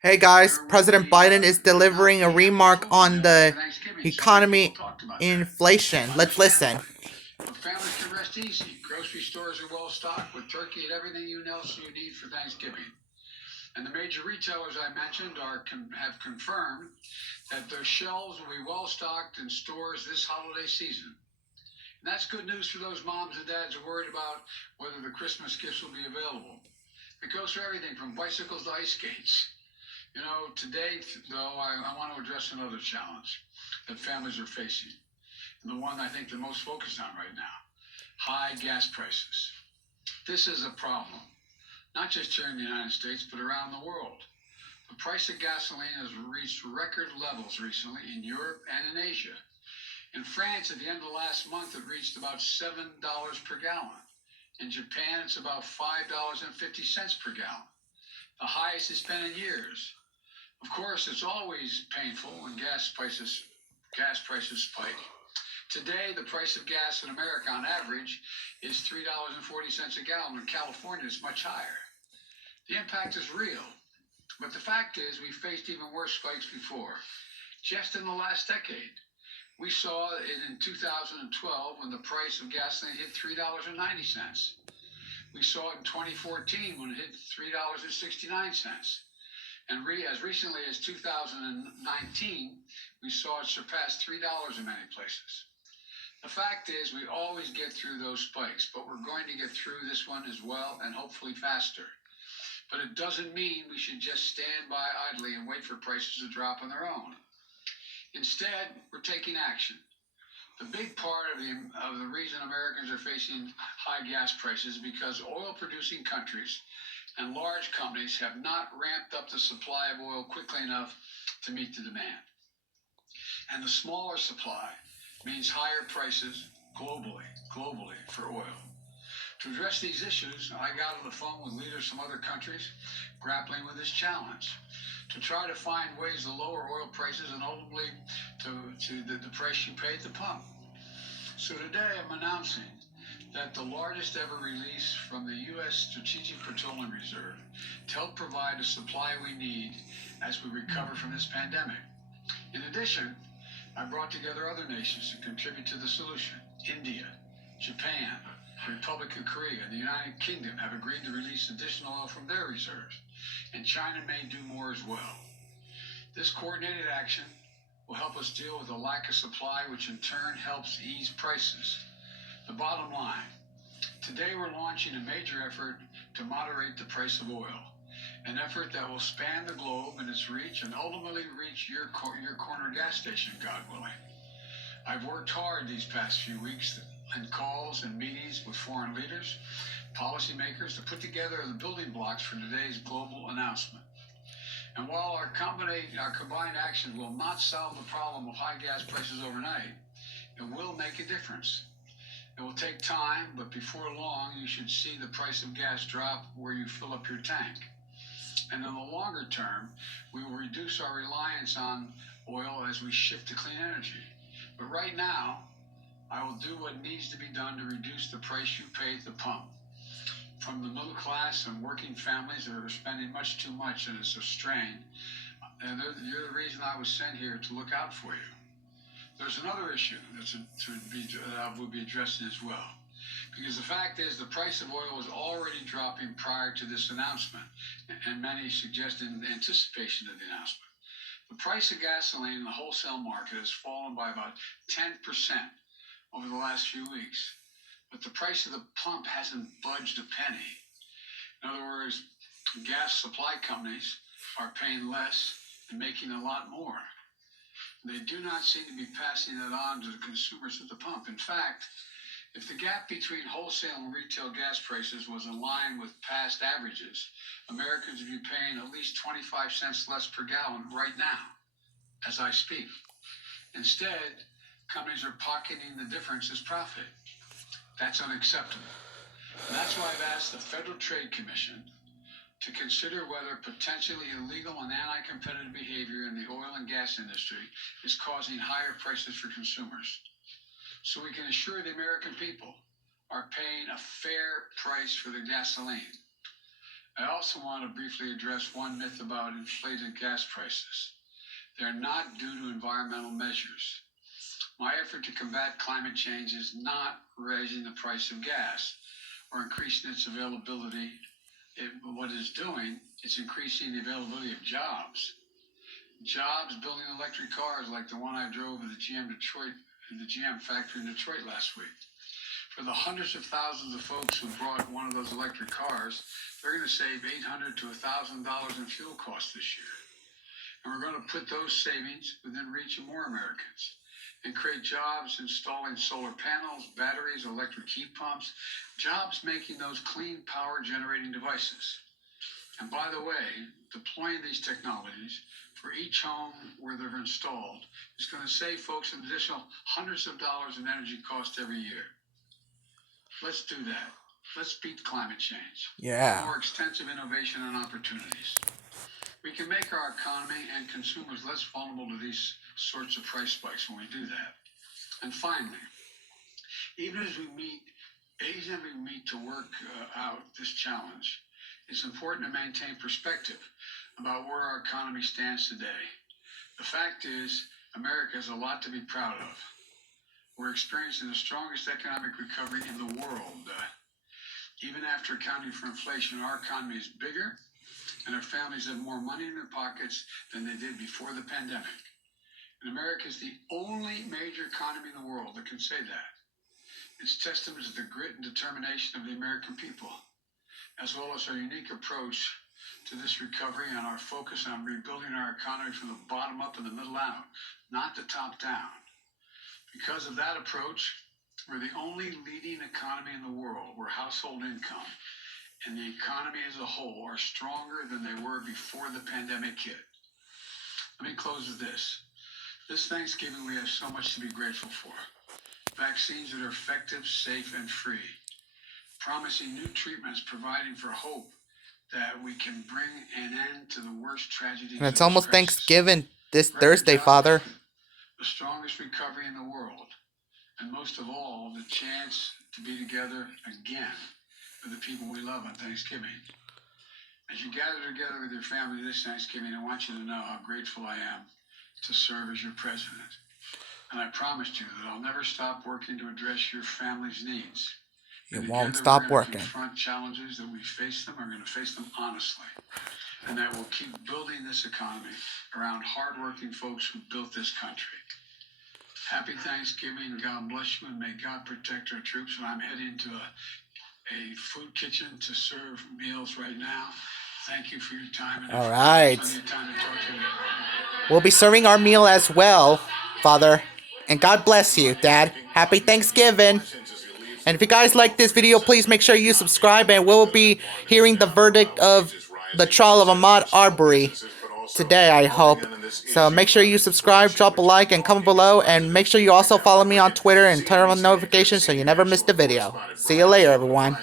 Hey guys, President Biden is delivering a remark on the economy inflation. Let's listen. But families can rest easy. Grocery stores are well stocked with turkey and everything else you need for Thanksgiving. And the major retailers I mentioned have confirmed that their shelves will be well stocked in stores this holiday season. And that's good news for those moms and dads who are worried about whether the Christmas gifts will be available. It goes for everything from bicycles to ice skates. Today, though, I want to address another challenge that families are facing, and the one I think they're most focused on right now: high gas prices. This is a problem, not just here in the United States, but around the world. The price of gasoline has reached record levels recently in Europe and in Asia. In France, at the end of last month, it reached about $7 per gallon. In Japan, it's about $5.50 per gallon, the highest it's been in years. Of course, it's always painful when gas prices spike. Today, the price of gas in America on average is $3.40 a gallon. In California, it's much higher. The impact is real, but the fact is we faced even worse spikes before. Just in the last decade, we saw it in 2012 when the price of gasoline hit $3.90. We saw it in 2014 when it hit $3.69. And as recently as 2019, we saw it surpass $3 in many places. The fact is, we always get through those spikes, but we're going to get through this one as well, and hopefully faster. But it doesn't mean we should just stand by idly and wait for prices to drop on their own. Instead, we're taking action. The big part of the reason Americans are facing high gas prices is because oil-producing countries and large companies have not ramped up the supply of oil quickly enough to meet the demand. And the smaller supply means higher prices globally for oil. To address these issues, I got on the phone with leaders from other countries grappling with this challenge to try to find ways to lower oil prices and ultimately to the price you pay at the pump. So today I'm announcing that the largest ever release from the U.S. Strategic Petroleum Reserve to help provide the supply we need as we recover from this pandemic. In addition, I brought together other nations to contribute to the solution. India, Japan, the Republic of Korea, and the United Kingdom have agreed to release additional oil from their reserves, and China may do more as well. This coordinated action will help us deal with the lack of supply, which in turn helps ease prices. The bottom line: today we're launching a major effort to moderate the price of oil, an effort that will span the globe in its reach and ultimately reach your corner gas station, God willing. I've worked hard these past few weeks in calls and meetings with foreign leaders, policymakers, to put together the building blocks for today's global announcement. And while our combined actions will not solve the problem of high gas prices overnight, it will make a difference. It will take time, but before long, you should see the price of gas drop where you fill up your tank. And in the longer term, we will reduce our reliance on oil as we shift to clean energy. But right now, I will do what needs to be done to reduce the price you pay at the pump. From the middle class and working families that are spending much too much and it's a strain, and you're the reason I was sent here to look out for you. There's another issue that I will be addressing as well. Because the fact is, the price of oil was already dropping prior to this announcement, and many suggest in anticipation of the announcement. The price of gasoline in the wholesale market has fallen by about 10% over the last few weeks, but the price of the pump hasn't budged a penny. In other words, gas supply companies are paying less and making a lot more. They do not seem to be passing that on to the consumers at the pump. In fact, if the gap between wholesale and retail gas prices was in line with past averages, Americans would be paying at least 25 cents less per gallon right now, as I speak. Instead, companies are pocketing the difference as profit. That's unacceptable. And that's why I've asked the Federal Trade Commission to consider whether potentially illegal and anti-competitive behavior in the oil and gas industry is causing higher prices for consumers, so we can assure the American people are paying a fair price for their gasoline. I also want to briefly address one myth about inflated gas prices. They're not due to environmental measures. My effort to combat climate change is not raising the price of gas or increasing its availability. What it's doing is increasing the availability of jobs. Jobs building electric cars like the one I drove at the GM factory in Detroit last week. For the hundreds of thousands of folks who brought one of those electric cars, they're going to save $800 to $1,000 in fuel costs this year. And we're going to put those savings within reach of more Americans and create jobs installing solar panels, batteries, electric heat pumps, jobs making those clean power generating devices. And by the way, deploying these technologies for each home where they're installed is going to save folks an additional hundreds of dollars in energy costs every year. Let's do that. Let's beat climate change. Yeah. More extensive innovation and opportunities. We can make our economy and consumers less vulnerable to these sorts of price spikes when we do that. And finally, even as we meet to work out this challenge, it's important to maintain perspective about where our economy stands today. The fact is, America has a lot to be proud of. We're experiencing the strongest economic recovery in the world. Even after accounting for inflation, our economy is bigger and our families have more money in their pockets than they did before the pandemic. And America is the only major economy in the world that can say that. It's testament to the grit and determination of the American people, as well as our unique approach to this recovery and our focus on rebuilding our economy from the bottom up and the middle out, not the top down. Because of that approach, we're the only leading economy in the world where household income and the economy as a whole are stronger than they were before the pandemic hit. Let me close with this. This Thanksgiving, we have so much to be grateful for. Vaccines that are effective, safe, and free. Promising new treatments, providing for hope that we can bring an end to the worst tragedies And of it's this almost crisis. Thanksgiving this Record Thursday, job Father. growth, the strongest recovery in the world, and most of all, the chance to be together again with the people we love on Thanksgiving. As you gather together with your family this Thanksgiving, I want you to know how grateful I am to serve as your president. And I promised you that I'll never stop working to address your family's needs. It And won't together stop we're going to working. confront challenges that we face them. We're going to face them honestly. And that we'll keep building this economy around hardworking folks who built this country. Happy Thanksgiving. God bless you, and may God protect our troops. And I'm heading to a food kitchen to serve meals right now. Thank you for your time. And All right. plenty of time to talk to you. We'll be serving our meal as well, Father. And God bless you, Dad. Happy Thanksgiving. And if you guys like this video, please make sure you subscribe, and we'll be hearing the verdict of the trial of Ahmaud Arbery today, I hope. So make sure you subscribe, drop a like, and comment below, and make sure you also follow me on Twitter and turn on notifications so you never miss the video. See you later, everyone.